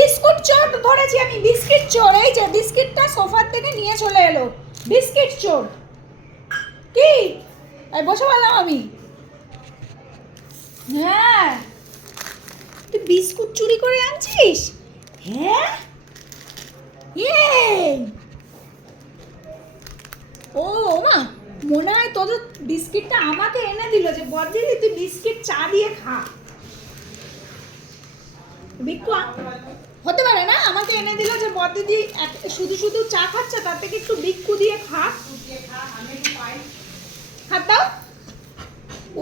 Biscuit চোর ধরেছি আমি, বিস্কিট চোর। এই যে বিস্কিটটা সোফার থেকে নিয়ে চলে এলো, বিস্কিট চোর। কি বসে বললাম আমি? হ্যাঁ, তুই বিস্কুট চুরি করে আনছিস? হ্যাঁ, ও মা, মনে হয় তোর বিস্কিটটা আমাকে এনে দিল, যে বড়দিদি তুই বিস্কিট চা দিয়ে খা। বিক্কু হতে পারে না, আমাকে এনে দিল যে বড়দিদি শুধু শুধু চা খাচ্ছে, তার থেকে একটু বিক্কু দিয়ে খা। হাত দাও।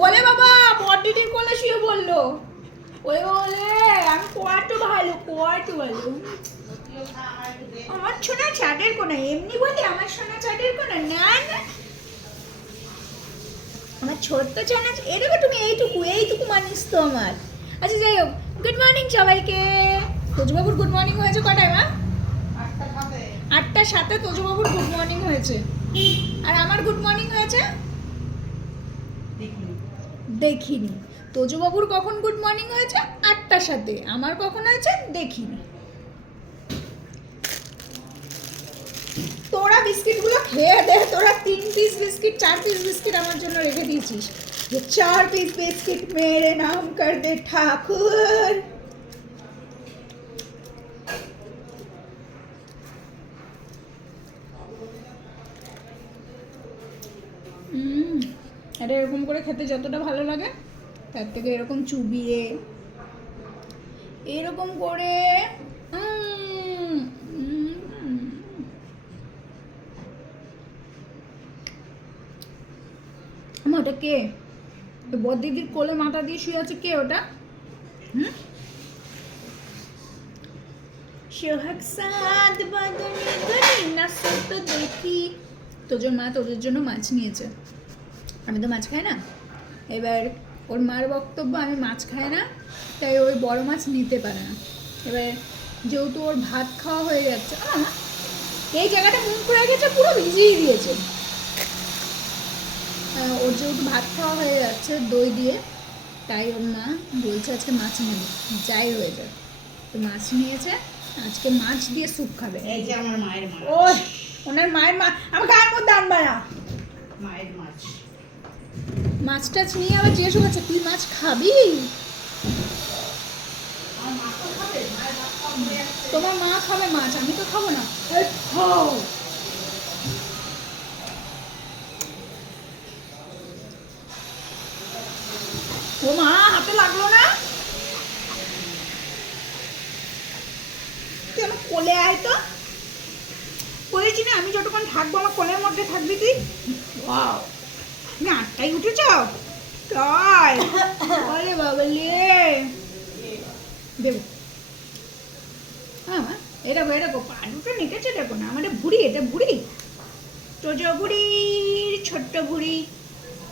ওলে বাবা, বড়দিদির কোলে শুয়ে বললো, ওলে ওলে আমি কোয়াটো ভালো, কোয়াটো ভালো। আমার সোনা চাটের কোনা, এমনি বলি আমার সোনা চাটের কোনা? না না, আমার ছোট্ট চানা। এরকম তুমি এইটুকু এইটুকু মানিস তো আমার। আচ্ছা যাই হোক, গুড মর্নিং সবাইকে। তোজবাবুর গুড মর্নিং হয়েছে কটায় মা? 8টার সাথে তোজবাবুর গুড মর্নিং হয়েছে। আর আমার গুড মর্নিং হয়েছে দেখিনি। তোজবাবুর কখন গুড মর্নিং হয়েছে? 8টার সাথে। আমার কখন হয়েছে দেখিনি। তোরা বিস্কিটগুলো খেয়ে দে। তোরা 3 পিস বিস্কিট 4 পিস বিস্কিট আমার জন্য রেখে দিয়েছিস। যে 4 পিস বিস্কিট মেরে নাম কর দে ঠাকুর। এটা এরকম করে খেতে যতটা ভালো লাগে, তার থেকে এরকম চুবিয়ে এরকম করে ওটা কে? বড়দিদির কোলে মাথা দিয়ে শুয়ে আছে, কে ওটা? সোহাগ সাদ বাদনে গনি নাচতে দেখি। তোজোর মা তোদের জন্য মাছ নিয়েছে। আমি তো মাছ খাই না। এবার ওর মার বক্তব্য, আমি মাছ খাই না, তাই ওই বড় মাছ নিতে পারে না। এবার যেহেতু ওর ভাত খাওয়া হয়ে যাচ্ছে, এই জায়গাটা মুখ করে গেছে, পুরো ভিজিয়ে দিয়েছে। ওর যেহেতু ভাত খাওয়া হয়ে যাচ্ছে দই দিয়ে, তাই ওর মা বলছে আজকে মাছ নেবে, যাই হয়ে যায়। তো মাছ নিয়েছে, আজকে মাছ দিয়ে স্যুপ খাবে। এই যে আমার মায়ের মাছ। ওই ওনার মায়ের মা, আমার গায়ের মধ্যে আনবা না। মায়ের মাছ। মাছ টাছ নিয়ে আবার জিজ্ঞেস করছে তুই মাছ খাবি? তোমার মা খাবে মাছ, আমি তো খাবো না। ও মা, হাতে লাগলো না? তুই আমার কোলে আয় তো। বলেছি না আমি যতক্ষণ থাকবো আমার কোলের মধ্যে থাকবি তুই। ওয়াও, তুমি 8টায় উঠেছ? তাই বলে বাবা লে দেবো। হ্যাঁ এরকম এরকম পা দুটো নেকেছে, দেখো না আমাদের ভুড়ি, এটা ভুড়ি, তোজ ভুড়ির ছোট্ট ভুড়ি।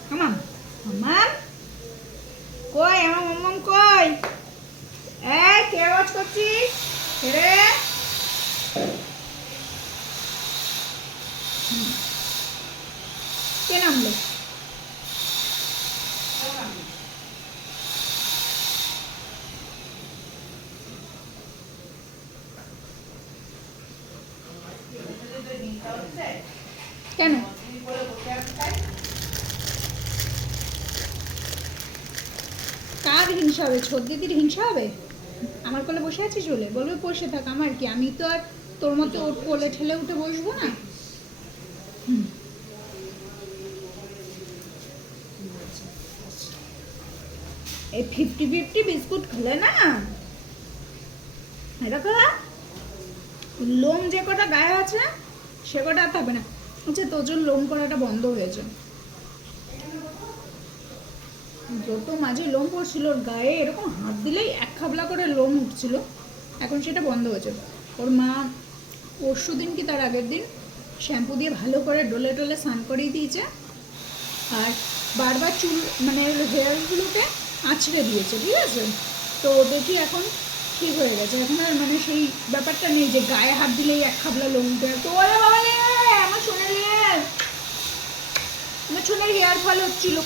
মামাম মামাম কই, আমার মামাম কই? এই কে আওয়াজ করছিস রে? কে নামলো? কেন? কার হিংসা হবে? ছোট দিদির হিংসা হবে? আমার কোলে বসে আছিস বলে বলবে বসে থাক, আমার কি? আমি তো আর তোর মতো ওর কোলে ঠেলে উঠে বসবো না। এই 50-50 বিস্কুট খেলে না এরকম লোম যে কটা গায়ে আছে সে কটা আর থাকবে না। আচ্ছা তোর লোম করাটা বন্ধ হয়েছে, যত মাঝে লোম পড়ছিল ওর গায়ে এরকম হাত দিলেই 1 খাবলা করে লোম উঠছিল, এখন সেটা বন্ধ হয়েছে। ওর মা পরশু দিন কি তার আগের দিন শ্যাম্পু দিয়ে ভালো করে ডলে ডলে স্নান করিয়ে দিয়েছে, আর বারবার চুল মানে হেয়ারগুলোকে আঁচড়ে দিয়েছে, ঠিক আছে? তো দেখি এখন ঠিক হয়ে গেছে, এখন আর মানে সেই ব্যাপারটা নেই যে গায়ে হাত দিলেই 1 খাবলা লোম উঠে। তো ওরে বাবা রে, আমার সোনার হেয়ার ফল হচ্ছিল,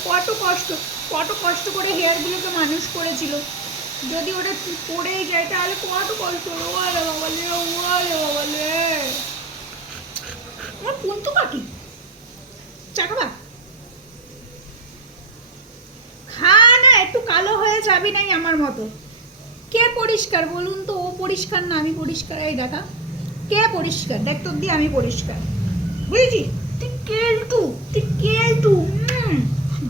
কত কষ্ট করে হেয়ারগুলোকে মানুষ করেছিল, যদি ওটা পড়েই যায় তাহলে কত কষ্ট ওরে বাবালে ওরে বাবালে। আমার পুন্তু কাকি চা খাবা? খা না, একটু কালো হয়ে যাবি নাই আমার মতো। কে পরিষ্কার বলুন তো? ও পরিষ্কার না আমি পরিষ্কার? এই দেখা, কে পরিষ্কার? দেখ তোর দিয়ে আমি পরিষ্কার, বুঝেছিস? তুই কেলটু, তুই কেলটু।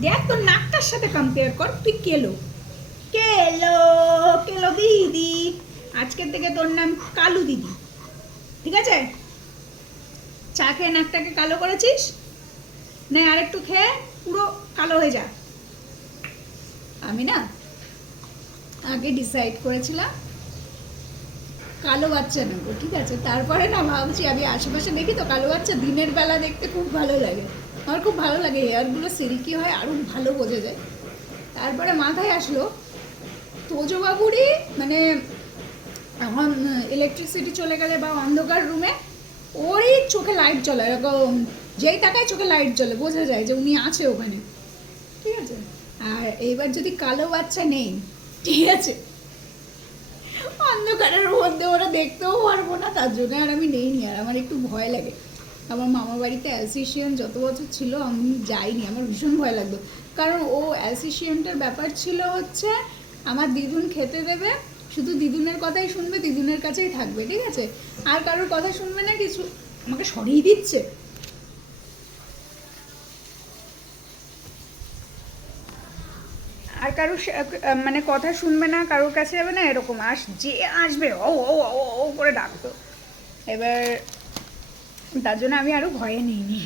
দেখ তোর নাকটার সাথে কম্পেয়ার কর, তুই কেলো কেলো কেলো দিদি। আজকের থেকে তোর নাম কালু দিদি, ঠিক আছে? চা খেয়ে নাকটাকে কালো করেছিস না, আরেকটু খেয়ে পুরো কালো হয়ে যা। আমি না আগে ডিসাইড করেছিলাম কালো বাচ্চা নেবো, ঠিক আছে? তারপরে না ভাবছি, আমি আশেপাশে দেখি তো কালো বাচ্চা দিনের বেলা দেখতে খুব ভালো লাগে, আমার খুব ভালো লাগে, হেয়ারগুলো সিল্কি হয়, আরও ভালো বোঝা যায়। তারপরে মাথায় আসলো তোজবাবুরই মানে এখন ইলেকট্রিসিটি চলে গেলে বা অন্ধকার রুমে ওরই চোখে লাইট জ্বলে, এরকম যেই তাকায় চোখে লাইট জ্বলে, বোঝা যায় যে উনি আছে ওখানে, ঠিক আছে? আর এইবার যদি কালো বাচ্চা নেই, ঠিক আছে, অন্ধকারের মধ্যে ওরা দেখতেও পারবো না, তার জন্য আর আমি নেইনি। আর আমার একটু ভয় লাগে, আমার মামা বাড়িতে অ্যালসিশিয়ান যত বছর ছিল আমি যাইনি, আমার ভীষণ ভয় লাগতো। কারণ ও অ্যালসিশিয়ানটার ব্যাপার ছিল হচ্ছে আমার দিদুন খেতে দেবে, শুধু দিদুনের কথাই শুনবে, দিদুনের কাছেই থাকবে, ঠিক আছে? আর কারোর কথা শুনবে না, কিছু আমাকে সরিয়ে দিচ্ছে। আর কারোর মানে কথা শুনবে না, কারোর কাছে যাবে না, এরকম যে আসবে ও ও ও ও করে ডাকতো। এবার তার জন্য আমি আরও ভয়ে নিইনি।